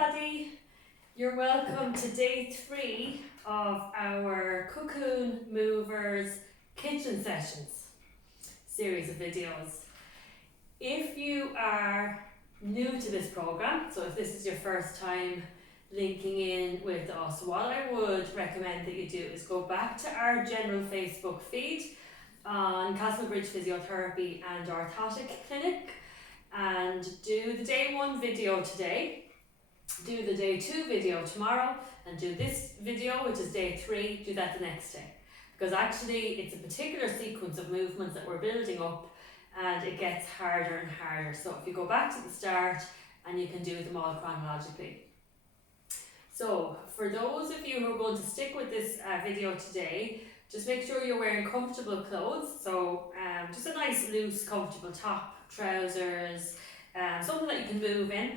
everybody, you're welcome to day 3 of our Cocoon Movers kitchen sessions series of videos. If you are new to this program, so if this is your first time linking in with us, what I would recommend that you do is go back to our general Facebook feed on Castlebridge Physiotherapy and Orthotic Clinic and do the day 1 video today, do the day 2 video tomorrow, and do this video, which is day 3, do that the next day. Because actually it's a particular sequence of movements that we're building up and it gets harder and harder. So if you go back to the start and you can do them all chronologically. So for those of you who are going to stick with this video today, just make sure you're wearing comfortable clothes. So just a nice loose comfortable top, trousers, something that you can move in.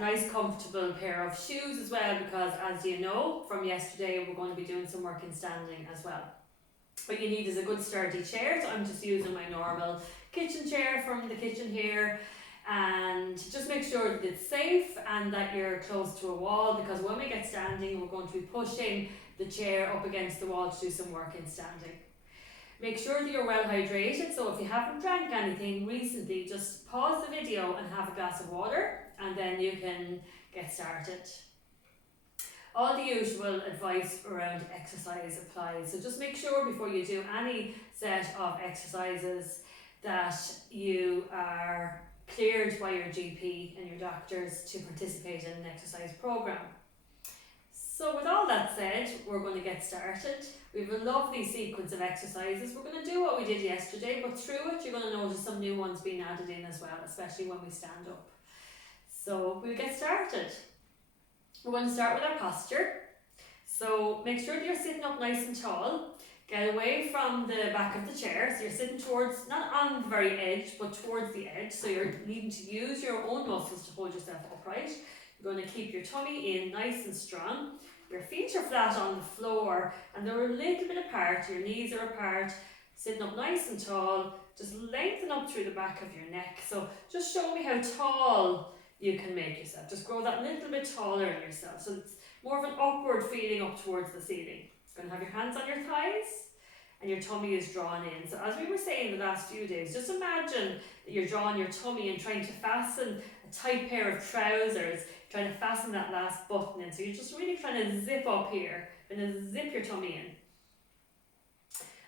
Nice comfortable pair of shoes as well, because as you know from yesterday we're going to be doing some work in standing as well. What you need is a good sturdy chair, so I'm just using my normal kitchen chair from the kitchen here, and just make sure that it's safe and that you're close to a wall, because when we get standing we're going to be pushing the chair up against the wall to do some work in standing. Make sure that you're well hydrated, so if you haven't drank anything recently, just pause the video and have a glass of water and then you can get started. All the usual advice around exercise applies, so just make sure before you do any set of exercises that you are cleared by your GP and your doctors to participate in an exercise program. So with all that said, we're going to get started. We have a lovely sequence of exercises. We're going to do what we did yesterday, but through it you're going to notice some new ones being added in as well, especially when we stand up. So we'll get started. We're going to start with our posture. So make sure that you're sitting up nice and tall. Get away from the back of the chair, so you're sitting towards, not on the very edge, but towards the edge. So you're needing to use your own muscles to hold yourself upright. You're going to keep your tummy in nice and strong. Your feet are flat on the floor and they're a little bit apart. Your knees are apart. Sitting up nice and tall. Just lengthen up through the back of your neck. So just show me how tall you can make yourself. Just grow that little bit taller in yourself. So it's more of an upward feeling up towards the ceiling. You're going to have your hands on your thighs and your tummy is drawn in. So as we were saying the last few days, just imagine that you're drawing your tummy and trying to fasten a tight pair of trousers, trying to fasten that last button in. So you're just really trying to zip up here, and then zip your tummy in.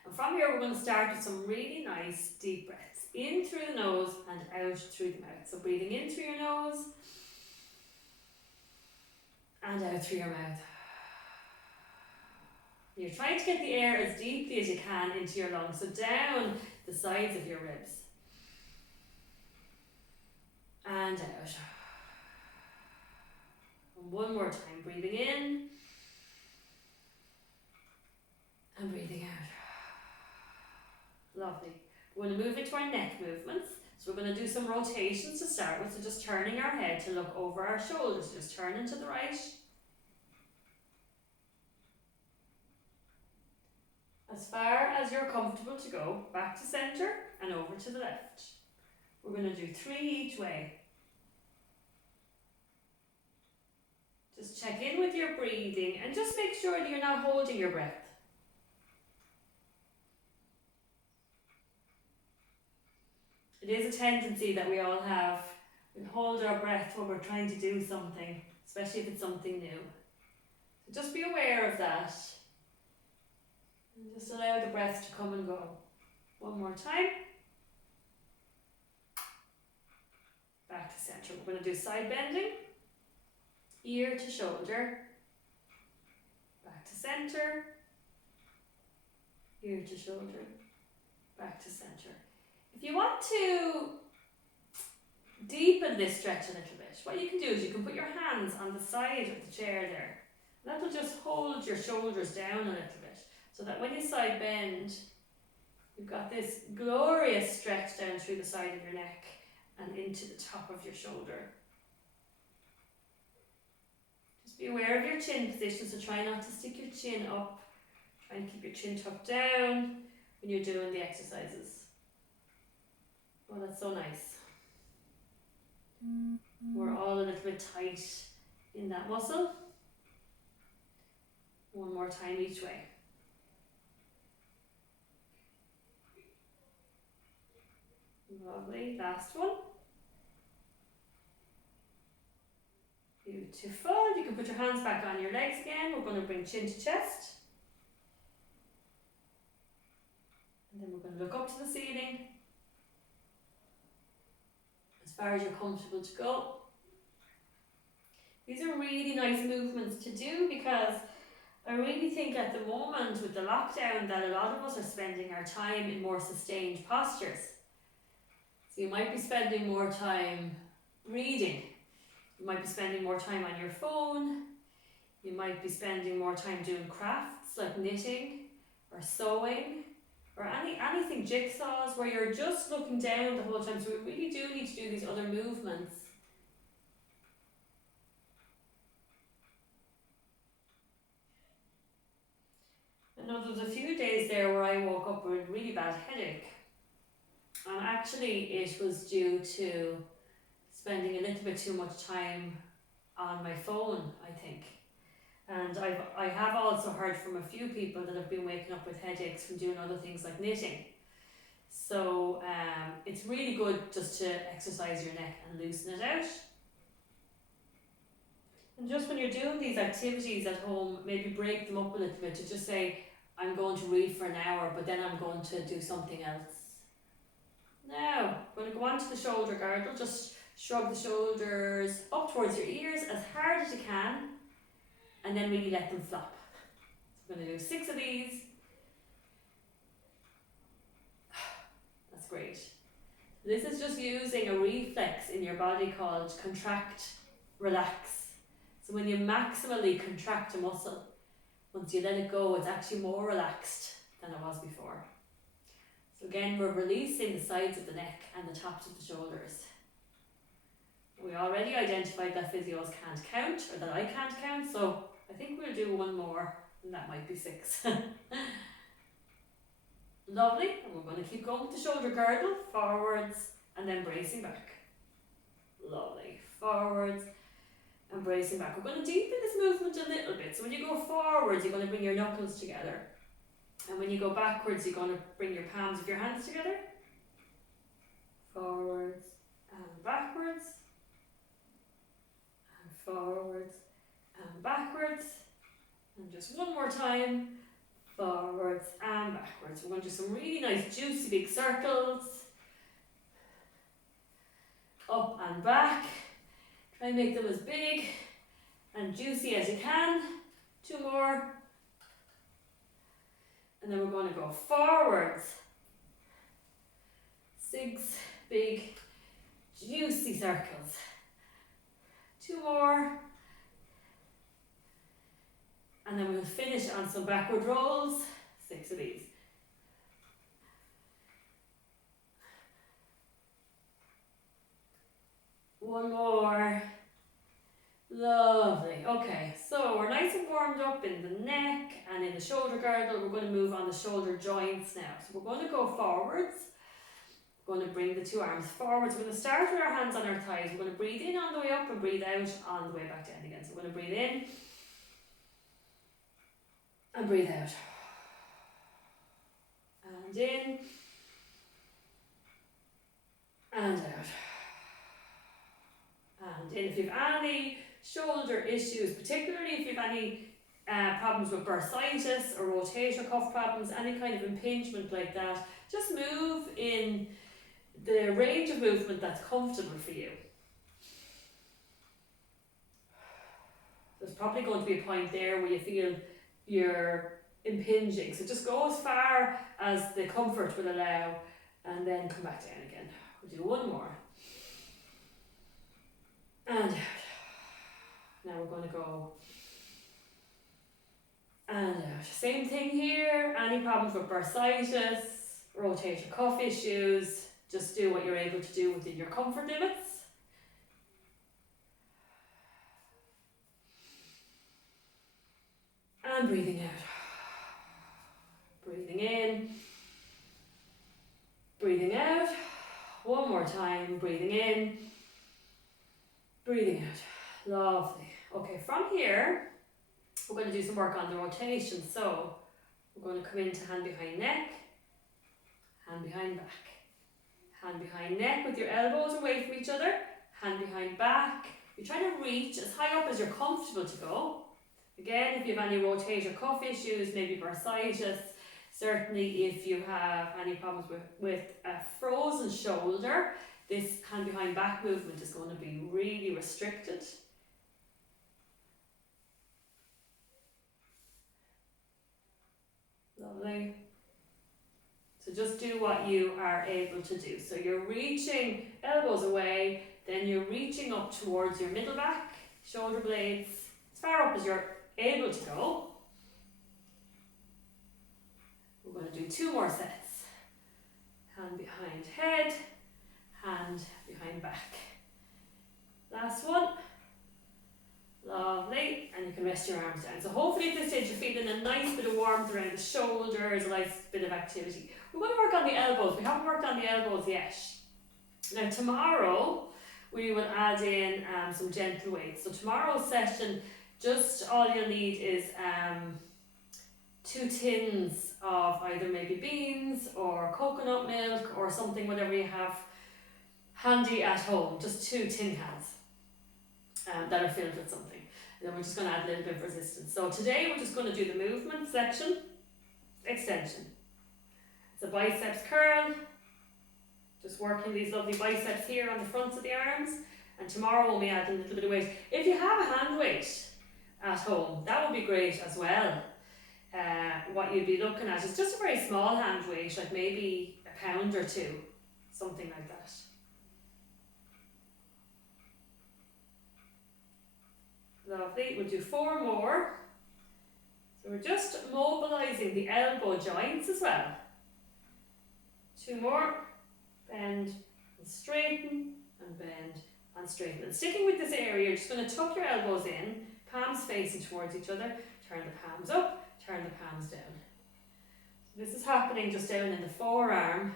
And from here we're going to start with some really nice deep breaths. In through the nose and out through the mouth. So breathing in through your nose and out through your mouth. You're trying to get the air as deeply as you can into your lungs, so down the sides of your ribs. And out. And one more time, breathing in and breathing out. Lovely. We're going to move into our neck movements. So we're going to do some rotations to start with, so just turning our head to look over our shoulders, just turning to the right. As far as you're comfortable to go, back to centre and over to the left. We're going to do 3 each way. Just check in with your breathing and just make sure that you're not holding your breath. It is a tendency that we all have. We hold our breath when we're trying to do something, especially if it's something new. So just be aware of that. And just allow the breath to come and go. One more time. Back to centre. We're going to do side bending. Ear to shoulder. Back to centre. Ear to shoulder. Back to centre. If you want to deepen this stretch a little bit, what you can do is you can put your hands on the side of the chair there. That will just hold your shoulders down a little bit, so that when you side bend, you've got this glorious stretch down through the side of your neck and into the top of your shoulder. Just be aware of your chin position, so try not to stick your chin up. Try and keep your chin tucked down when you're doing the exercises. Oh, that's so nice. We're all a little bit tight in that muscle. One more time each way. Lovely, last one. Beautiful. You can put your hands back on your legs again. We're going to bring chin to chest. And then we're going to look up to the ceiling. As far as you're comfortable to go. These are really nice movements to do because I really think at the moment with the lockdown that a lot of us are spending our time in more sustained postures. So you might be spending more time reading. You might be spending more time on your phone. You might be spending more time doing crafts like knitting or sewing or anything, jigsaws, where you're just looking down the whole time. So we really do need to do these other movements. I know there was a few days there where I woke up with a really bad headache. And actually it was due to spending a little bit too much time on my phone, I think. And I have also heard from a few people that have been waking up with headaches from doing other things like knitting. So it's really good just to exercise your neck and loosen it out. And just when you're doing these activities at home, maybe break them up a little bit to just say, I'm going to read for an hour, but then I'm going to do something else. Now, when you go on to the shoulder girdle, just shrug the shoulders up towards your ears as hard as you can, and then really let them flop. So we're going to do 6 of these. That's great. This is just using a reflex in your body called contract, relax. So when you maximally contract a muscle, once you let it go, it's actually more relaxed than it was before. So again, we're releasing the sides of the neck and the tops of the shoulders. We already identified that physios can't count, or that I can't count, so I think we'll do one more, and that might be 6. Lovely, and we're going to keep going with the shoulder girdle, forwards, and then bracing back. Lovely, forwards, and bracing back. We're going to deepen this movement a little bit. So when you go forwards, you're going to bring your knuckles together. And when you go backwards, you're going to bring your palms of your hands together. Forwards and backwards. And forwards and backwards. And just one more time. Forwards and backwards. We're going to do some really nice juicy big circles. Up and back. Try and make them as big and juicy as you can. 2 more. And then we're going to go forwards. 6 big juicy circles. 2 more. And then we'll finish on some backward rolls. 6 of these. One more. Lovely. Okay, so we're nice and warmed up in the neck and in the shoulder girdle. We're going to move on the shoulder joints now. So we're going to go forwards. We're going to bring the 2 arms forwards. We're going to start with our hands on our thighs. We're going to breathe in on the way up and breathe out on the way back down again. So we're going to breathe in and breathe out. And in and out. And in. If you have any shoulder issues, particularly if you have any problems with bursitis or rotator cuff problems, any kind of impingement like that, just move in the range of movement that's comfortable for you. There's probably going to be a point there where you feel you're impinging, so just go as far as the comfort will allow and then come back down again. We'll do one more. And out. Now we're going to go and out. Same thing here. Any problems with bursitis, rotator cuff issues, just do what you're able to do within your comfort limits. And breathing out. Breathing in. Breathing out. One more time. Breathing in. Breathing out. Lovely. Okay, from here, we're going to do some work on the rotation. So we're going to come into hand behind neck, hand behind back. Hand behind neck with your elbows away from each other, hand behind back. You're trying to reach as high up as you're comfortable to go. Again, if you have any rotator cuff issues, maybe bursitis, certainly if you have any problems with a frozen shoulder, this hand behind back movement is going to be really restricted. Lovely. So just do what you are able to do. So you're reaching elbows away, then you're reaching up towards your middle back, shoulder blades, as far up as you're able to go. We're going to do 2 more sets. Hand behind head, hand behind back. Last one. Lovely. And you can rest your arms down. So hopefully at this stage you're feeling a nice bit of warmth around the shoulders, a nice bit of activity. We're going to work on the elbows. We haven't worked on the elbows yet. Now tomorrow we will add in some gentle weights. So tomorrow's session, just all you'll need is 2 tins of either maybe beans or coconut milk or something, whatever you have handy at home. Just 2 tin cans that are filled with something. And then we're just going to add a little bit of resistance. So today we're just going to do the movement, flexion, extension. It's a biceps curl. Just working these lovely biceps here on the fronts of the arms. And tomorrow we'll be adding a little bit of weight. If you have a hand weight at home, that would be great as well. What you'd be looking at is just a very small hand weight, like maybe a pound or 2, something like that. Lovely. We'll do 4 more. So we're just mobilising the elbow joints as well. 2 more. Bend and straighten and bend and straighten. And sticking with this area, you're just going to tuck your elbows in, palms facing towards each other, turn the palms up, turn the palms down. So this is happening just down in the forearm.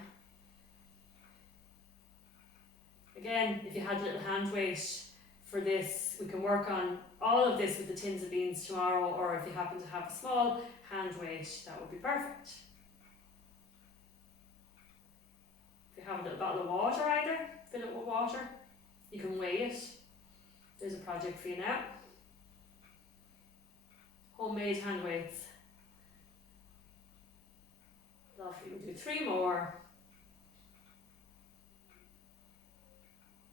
Again, if you had a little hand weight for this, we can work on all of this with the tins of beans tomorrow, or if you happen to have a small hand weight, that would be perfect. If you have a little bottle of water either, fill it with water. You can weigh it. There's a project for you now. Homemade hand weights. Lovely. We'll do 3 more.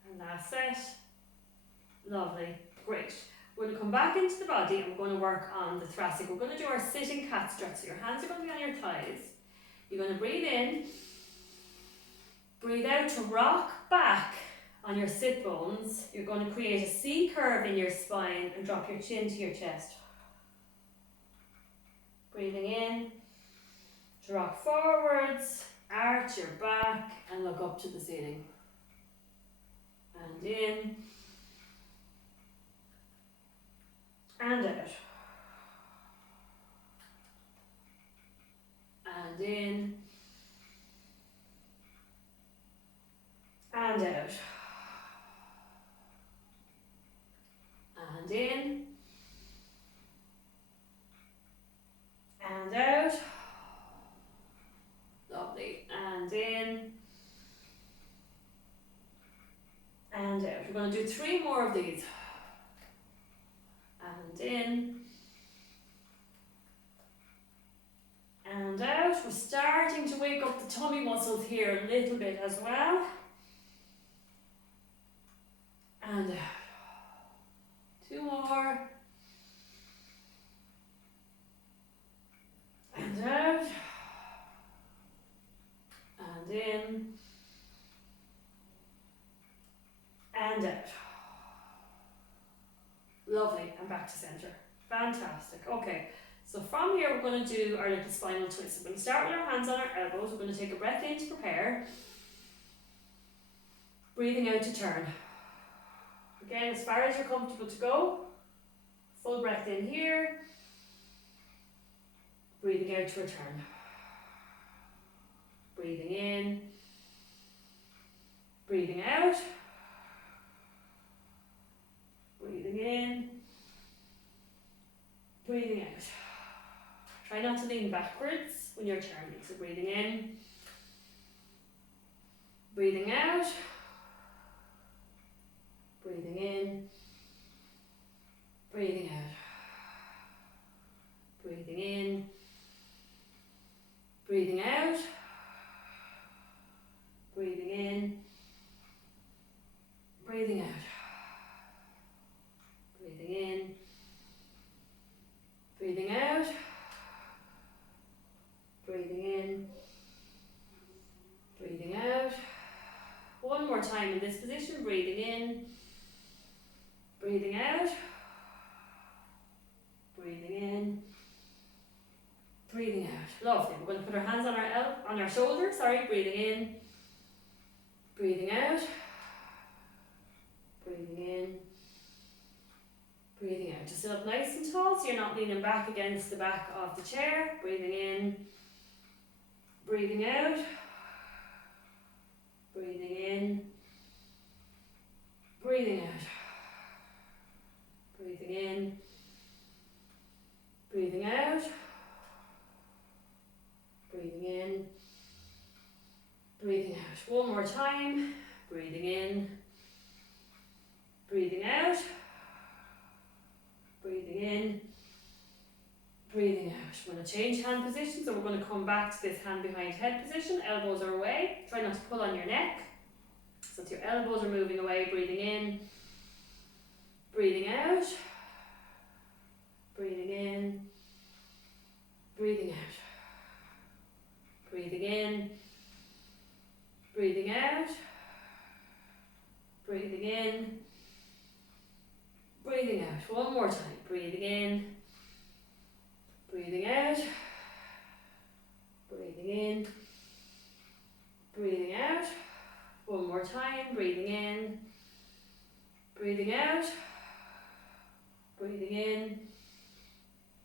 And last set. Lovely. Great. We're going to come back into the body and we're going to work on the thoracic. We're going to do our sitting cat stretch. So your hands are going to be on your thighs. You're going to breathe in. Breathe out to rock back on your sit bones. You're going to create a C curve in your spine and drop your chin to your chest. Breathing in to rock forwards, arch your back and look up to the ceiling. And in and out. And in and out. And in and out. Lovely. And in and out. We're going to do 3 more of these. And in and out. We're starting to wake up the tummy muscles here a little bit as well. And out. 2 more. And out. And in. And out. Lovely. And back to centre. Fantastic. Okay. So from here we're going to do our little spinal twist. We're going to start with our hands on our elbows. We're going to take a breath in to prepare. Breathing out to turn. Again, as far as you're comfortable to go. Full breath in here. Breathing out to return. Breathing in. Breathing out. Breathing in. breathing out. Try not to lean backwards when you're turning. So breathing in, breathing out, breathing in, breathing out, breathing in, breathing out, breathing in, breathing out, breathing in, breathing out, breathing in, breathing out. One more time in this position, breathing in, breathing out, breathing in, breathing out. Lovely. We're going to put our hands on our shoulders, breathing in, breathing out, breathing in, breathing out. Just sit up nice and tall so you're not leaning back against the back of the chair. Breathing in, breathing out, breathing in, breathing out, breathing in, breathing out, breathing in, breathing out. One more time. Breathing in, breathing out, breathing in, breathing out. We're going to change hand position, so we're going to come back to this hand behind head position. Elbows are away. Try not to pull on your neck. So your elbows are moving away. Breathing in, breathing out, breathing in, breathing out, breathing in, breathing out, breathing in, breathing out. One more time. Breathing in, breathing out, breathing in, breathing out. One more time. Breathing in, breathing out, breathing in,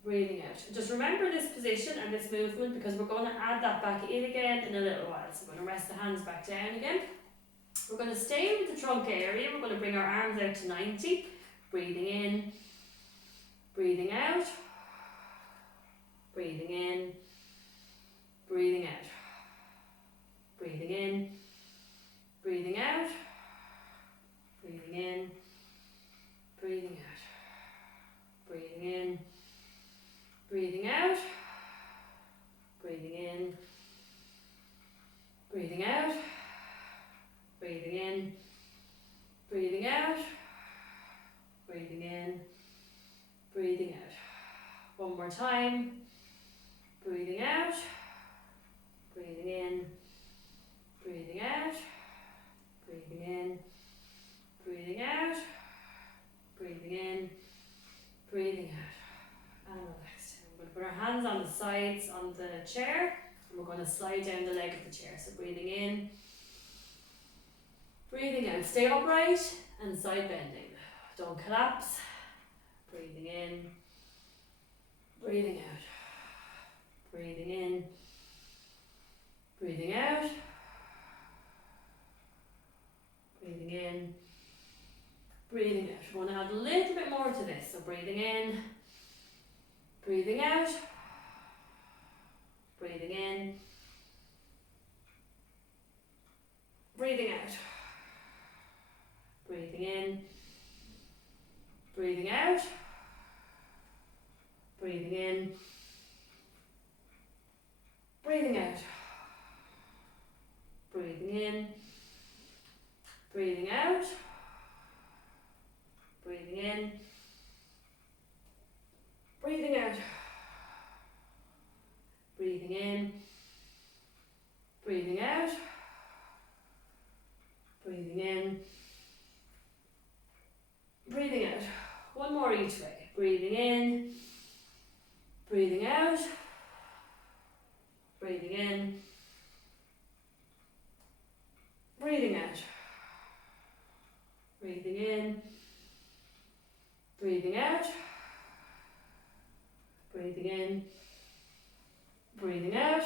breathing out. And just remember this position and this movement, because we're going to add that back in again in a little while. So we're going to rest the hands back down again. We're going to stay with the trunk area. We're going to bring our arms out to 90. Breathing in, breathing out, breathing in, breathing out, breathing in, breathing out, breathing in, breathing out, breathing in, breathing out, breathing in, breathing out, breathing in, breathing out, breathing in, breathing out. One more time. Breathing out, breathing in, breathing out, breathing in, breathing out, breathing in, breathing out. And relax. We're going to put our hands on the sides on the chair, and we're going to slide down the leg of the chair. So breathing in, breathing out. Stay upright and side bending. Don't collapse. Breathing in, breathing out, breathing in, breathing out, breathing in, breathing out. We want to add a little bit more to this. So breathing in, breathing out, breathing in, breathing out, breathing in, breathing out, breathing in, breathing out, breathing in, breathing out, breathing in, breathing out, breathing in, breathing out, breathing in, breathing out. One more each way. Breathing in, breathing out, breathing in, breathing out, breathing in, breathing out, breathing in, breathing out,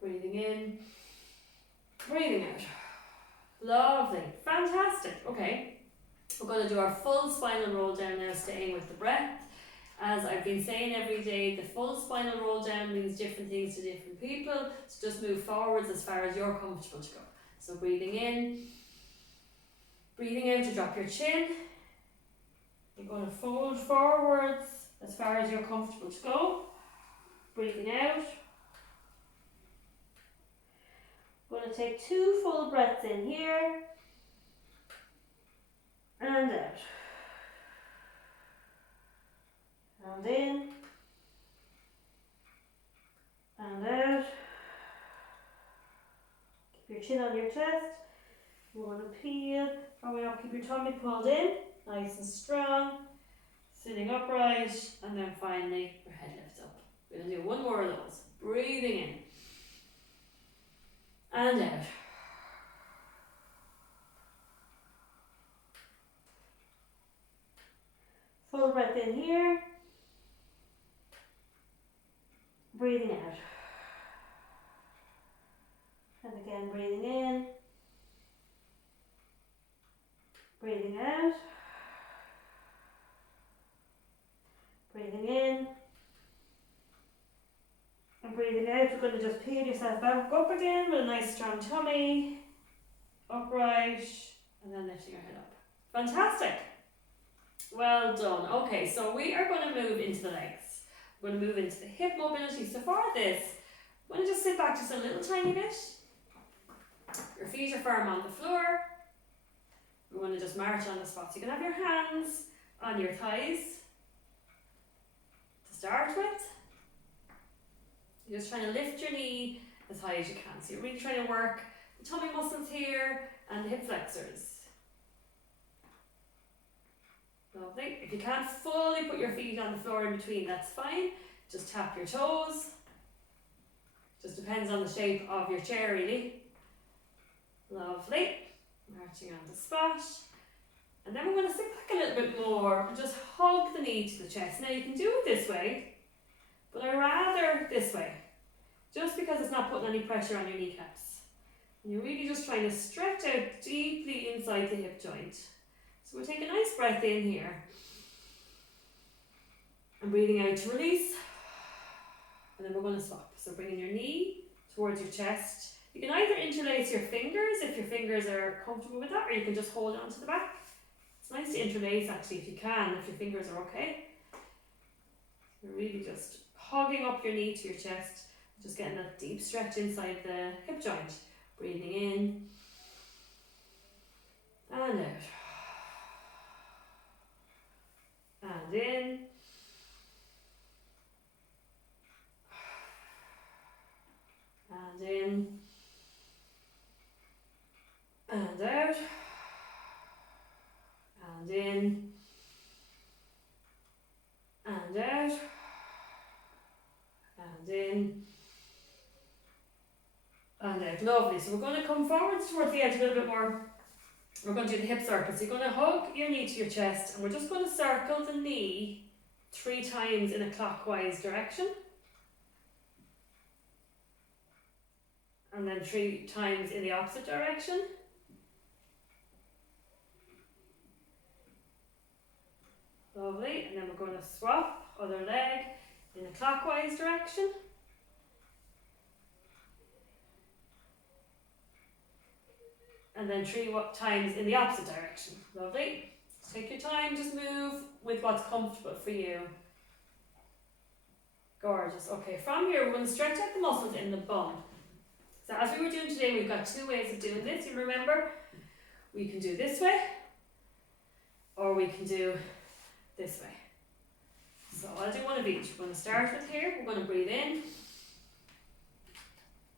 breathing in, breathing out. Lovely, fantastic. Okay, We're going to do our full spinal roll down now, staying with the breath. As I've been saying every day, the full spinal roll down means different things to different people. So just move forwards as far as you're comfortable to go. So breathing in, breathing out to drop your chin. You're going to fold forwards as far as you're comfortable to go. Breathing out. Going to take 2 full breaths in here and out. And in and out. Keep your chin on your chest. You want to peel, coming up, keep your tummy pulled in, nice and strong. Sitting upright, and then finally your head lifts up. We're going to do 1 more of those. Breathing in and out. Full breath in here. Breathing out. And again, breathing in. Breathing out. Breathing in. And breathing out. You're going to just peel yourself back up again with a nice strong tummy. Upright. And then lifting your head up. Fantastic. Well done. Okay, so we are going to move into the legs. We're going to move into the hip mobility. So for this, I'm going to just sit back just a little tiny bit. Your feet are firm on the floor. We're going to just march on the spot. So you can have your hands on your thighs to start with. You're just trying to lift your knee as high as you can. So you're really trying to work the tummy muscles here and the hip flexors. Lovely. If you can't fully put your feet on the floor in between, that's fine. Just tap your toes. Just depends on the shape of your chair, really. Lovely. Marching on the spot. And then we're going to sit back a little bit more and just hug the knee to the chest. Now you can do it this way, but I rather this way. Just because it's not putting any pressure on your kneecaps. And you're really just trying to stretch out deeply inside the hip joint. So we'll take a nice breath in here. And breathing out to release. And then we're going to swap. So bringing your knee towards your chest. You can either interlace your fingers if your fingers are comfortable with that, or you can just hold on to the back. It's nice to interlace actually if you can, if your fingers are okay. You're really just hugging up your knee to your chest. Just getting that deep stretch inside the hip joint. Breathing in. And out. And in. And in. And out. And in. And out. And in. And out. Lovely. So we're going to come forwards towards the edge a little bit more. We're going to do the hip circle. So you're going to hug your knee to your chest, and we're just going to circle the knee 3 times in a clockwise direction. And then 3 times in the opposite direction. Lovely. And then we're going to swap other leg in a clockwise direction. And then 3 times in the opposite direction. Lovely. Take your time, just move with what's comfortable for you. Gorgeous. Okay, from here we're going to stretch out the muscles in the bum. So as we were doing today, we've got 2 ways of doing this. You remember, we can do this way, or we can do this way. So I'll do one of each. We're going to start with here. We're going to breathe in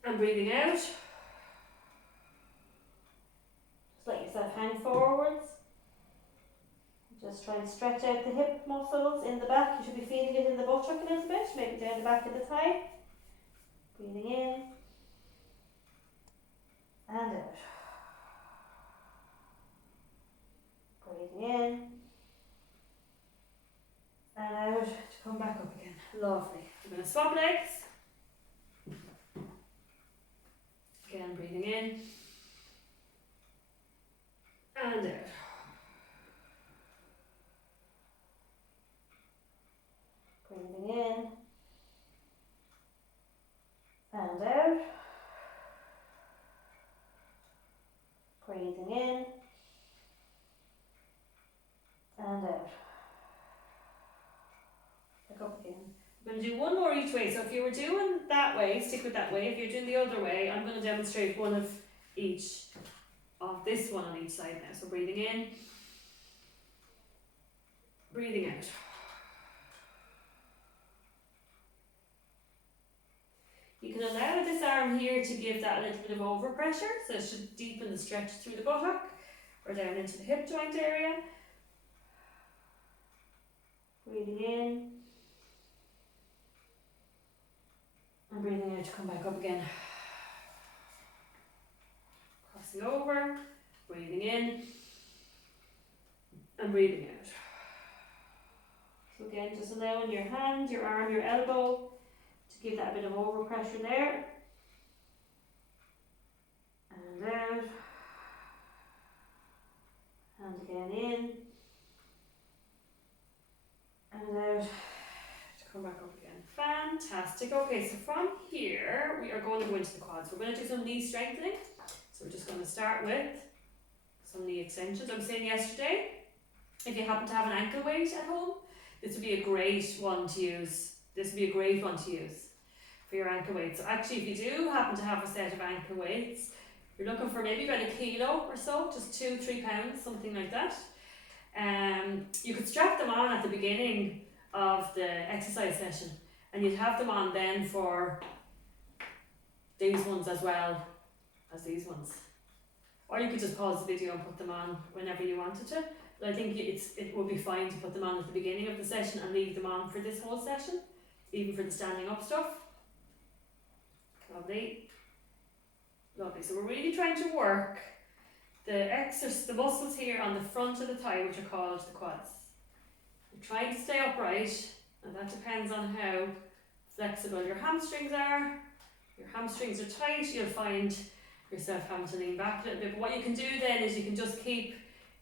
and breathing out. Just let yourself hang forwards. Just try and stretch out the hip muscles in the back. You should be feeling it in the buttock a little bit, maybe down the back of the thigh. Breathing in and out. Breathing in and out to come back up again. Lovely. We're going to swap legs. Again, breathing in and out. Breathing in and out. Back up again. I'm going to do one more each way. So if you were doing that way, stick with that way. If you're doing the other way, I'm going to demonstrate one of each of this one on each side now. So breathing in, breathing out. You can allow this arm here to give that a little bit of overpressure, so it should deepen the stretch through the buttock or down into the hip joint area. Breathing in and breathing out to come back up again. Crossing over, breathing in and breathing out. So again, just allowing your hand, your arm, your elbow to give that a bit of overpressure there. And out. And again in. And out. To come back up again. Fantastic. Okay, so from here, we are going to go into the quads. We're going to do some knee strengthening. So we're just going to start with some knee extensions. I was saying yesterday, if you happen to have an ankle weight at home, this would be a great one to use. This would be a great one to use for your ankle weights. So actually, if you do happen to have a set of ankle weights, you're looking for maybe about 1 kilo or so, just 2-3 pounds, something like that. You could strap them on at the beginning of the exercise session, and you'd have them on then for these ones as well as these ones. Or you could just pause the video and put them on whenever you wanted to. But I think it would be fine to put them on at the beginning of the session and leave them on for this whole session, even for the standing up stuff. Lovely. Lovely. So we're really trying to work the muscles here on the front of the thigh, which are called the quads. We're trying to stay upright, and that depends on how flexible your hamstrings are. Your hamstrings are tight, you'll find yourself having to lean back a little bit. But what you can do then is you can just keep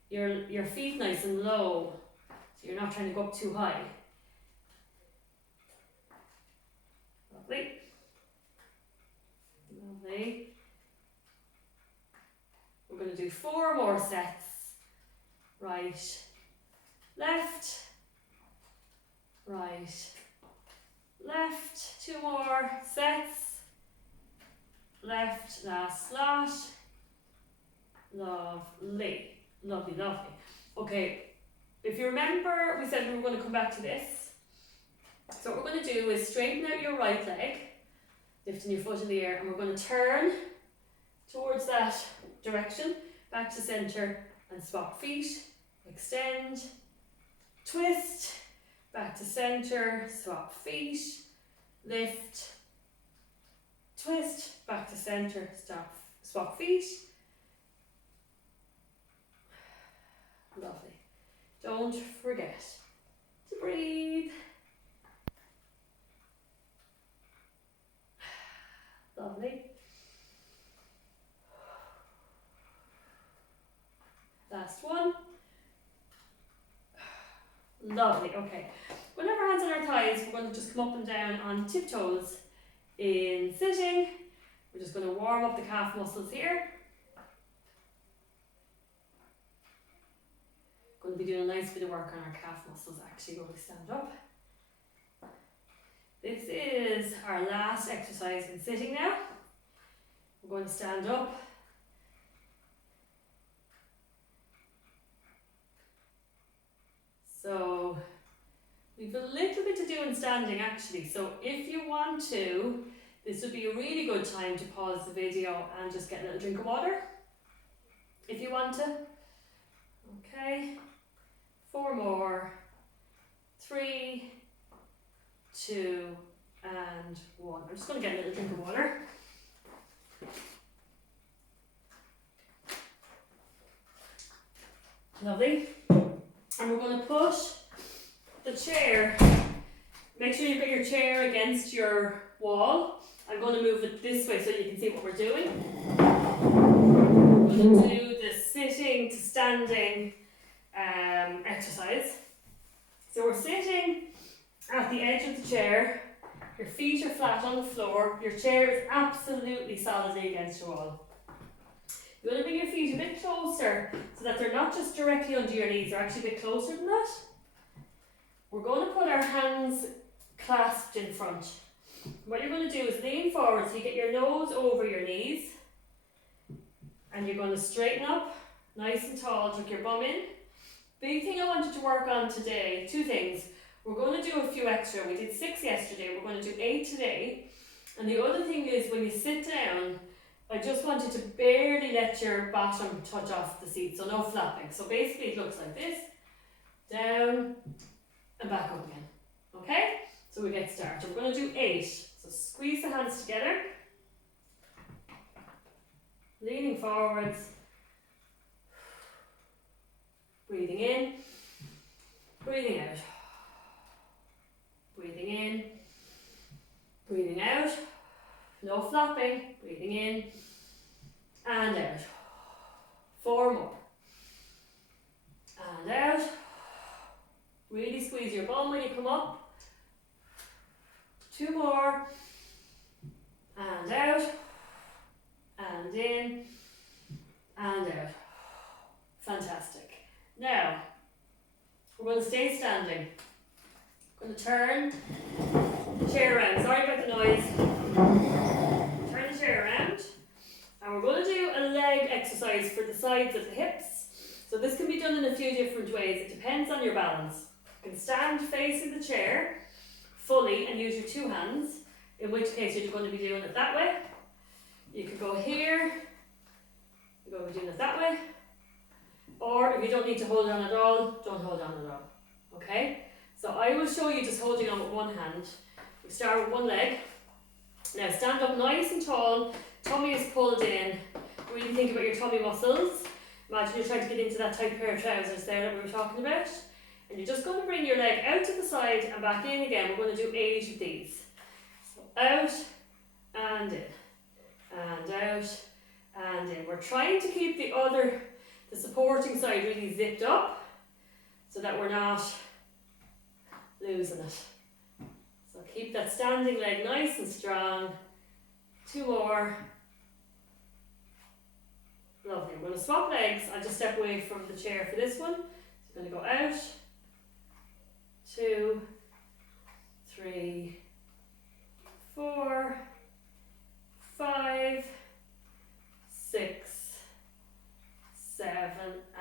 your feet nice and low, so you're not trying to go up too high. Lovely. Lovely. We're going to do 4 more sets. Right, left, right, left. 2 more sets. Left, last slot. Lovely. Lovely, lovely. Okay, if you remember, we said we were going to come back to this. So what we're going to do is straighten out your right leg, lifting your foot in the air, and we're going to turn towards that direction, back to centre, and swap feet. Extend, twist, back to centre, swap feet, lift, twist, back to centre, swap feet. Lovely. Don't forget to breathe. Lovely. Last one. Lovely. Okay. We'll have our hands on our thighs. We're going to just come up and down on tiptoes in sitting. We're just going to warm up the calf muscles here. Going to be doing a nice bit of work on our calf muscles actually when we stand up. This is our last exercise in sitting now. We're going to stand up. So we've a little bit to do in standing actually. So if you want to, this would be a really good time to pause the video and just get a little drink of water. If you want to. Okay. 4 more. 3, 2, and 1. I'm just going to get a little drink of water. Lovely. And we're going to push the chair. Make sure you put your chair against your wall. I'm going to move it this way so you can see what we're doing. We're going to do the sitting to standing exercise. So we're sitting at the edge of the chair. Your feet are flat on the floor. Your chair is absolutely solidly against your wall. You want to bring your feet a bit closer so that they're not just directly under your knees, they're actually a bit closer than that. We're going to put our hands clasped in front. What you're going to do is lean forward so you get your nose over your knees, and you're going to straighten up nice and tall, tuck your bum in. Big thing I wanted to work on today, 2 things. We're going to do a few extra. We did 6 yesterday, we're going to do 8 today. And the other thing is, when you sit down, I just want you to barely let your bottom touch off the seat, so no flapping. So basically it looks like this, down and back up again. Okay? So we get started. We're going to do 8. So squeeze the hands together, leaning forwards, breathing in, breathing out, breathing in, breathing out, no flapping, breathing in and out. 4 more. And out. Really squeeze your bum when you come up. 2 more. And out. And in. And out. Fantastic. Now, we're going to stay standing. I'm going to turn the chair around. Sorry about the noise. Turn the chair around. And we're going to do a leg exercise for the sides of the hips. So this can be done in a few different ways. It depends on your balance. You can stand facing the chair fully and use your 2 hands, in which case you're going to be doing it that way. You can go here, you're going to be doing it that way. Or if you don't need to hold on at all, don't hold on at all. Okay? So I will show you just holding on with 1 hand. We start with 1 leg. Now stand up nice and tall, tummy is pulled in. Really think about your tummy muscles. Imagine you're trying to get into that tight pair of trousers there that we were talking about. And you're just going to bring your leg out to the side and back in again. We're going to do 8 of these. So out and in, and out and in. We're trying to keep the supporting side really zipped up so that we're not losing it. So keep that standing leg nice and strong. 2 more. Lovely. We're going to swap legs. I'll just step away from the chair for this one. So I'm going to go out. 2, 3, 4, 5, 6, 7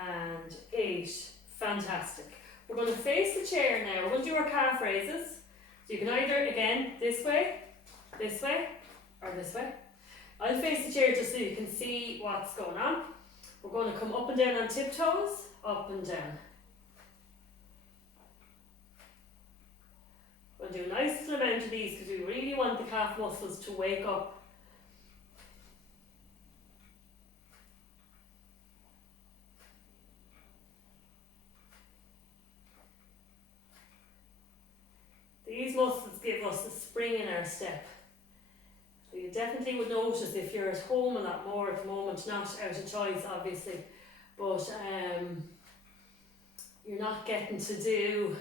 and 8. Fantastic. We're going to face the chair now. We're going to do our calf raises. So you can either, again, this way, or this way. I'll face the chair just so you can see what's going on. We're going to come up and down on tiptoes, up and down. We'll do a nice little amount of these because we really want the calf muscles to wake up. These muscles give us the spring in our step. So you definitely would notice if you're at home a lot more at the moment, not out of choice obviously, but you're not getting to do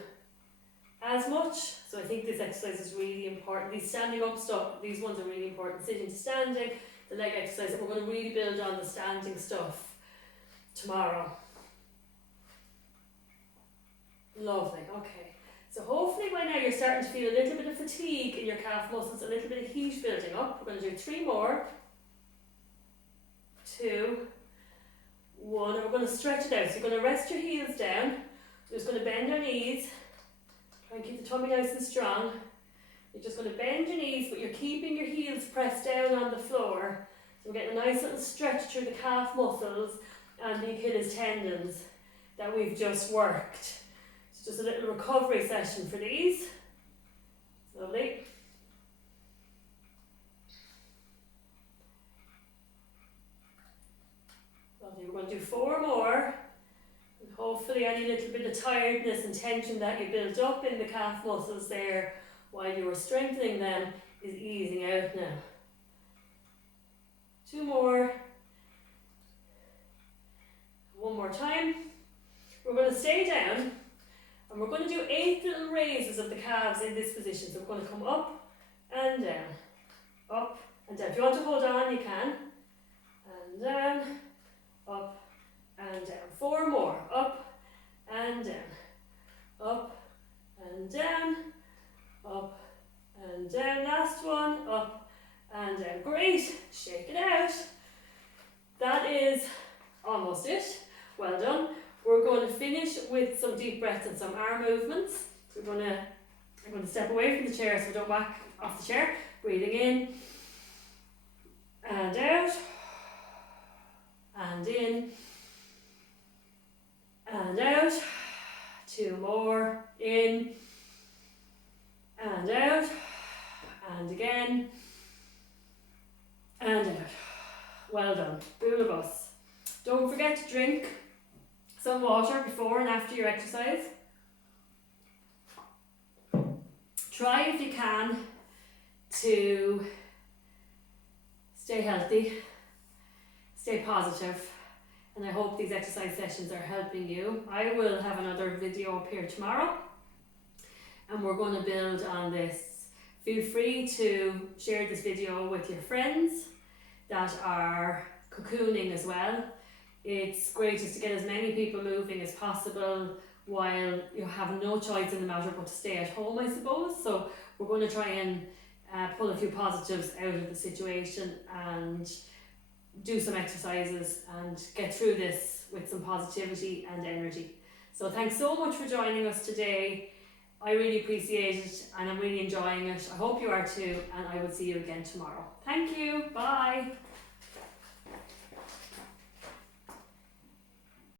as much. So I think this exercise is really important. These standing up stuff, these ones are really important. Sitting to standing, the leg exercise, and we're going to really build on the standing stuff tomorrow. Lovely, okay. So hopefully by now you're starting to feel a little bit of fatigue in your calf muscles, a little bit of heat building up. We're going to do 3 more. 2, 1, and we're going to stretch it out. So you're going to rest your heels down. You're just going to bend your knees. Try and keep the tummy nice and strong. You're just going to bend your knees, but you're keeping your heels pressed down on the floor. So we're getting a nice little stretch through the calf muscles and the Achilles tendons that we've just worked. Just a little recovery session for these. Lovely. Lovely. We're going to do 4 more. And hopefully any little bit of tiredness and tension that you built up in the calf muscles there while you were strengthening them is easing out now. 2 more. 1 more time. We're going to stay down. And we're going to do 8 little raises of the calves in this position. So we're going to come up and down, up and down. If you want to hold on, you can. And down, that is almost it. Well done. We're going to finish with some deep breaths and some arm movements. So I'm going to step away from the chair so we don't whack off the chair. Breathing in and out, and in and out. 2 more, in and out, and again and out. Well done. Boolabus. Don't forget to drink some water before and after your exercise. Try if you can to stay healthy, stay positive, and I hope these exercise sessions are helping you. I will have another video up here tomorrow and we're going to build on this. Feel free to share this video with your friends that are cocooning as well. It's great just to get as many people moving as possible while you have no choice in the matter but to stay at home, I suppose. So we're going to try and pull a few positives out of the situation and do some exercises and get through this with some positivity and energy. So thanks so much for joining us today. I really appreciate it and I'm really enjoying it. I hope you are too, and I will see you again tomorrow. Thank you. Bye.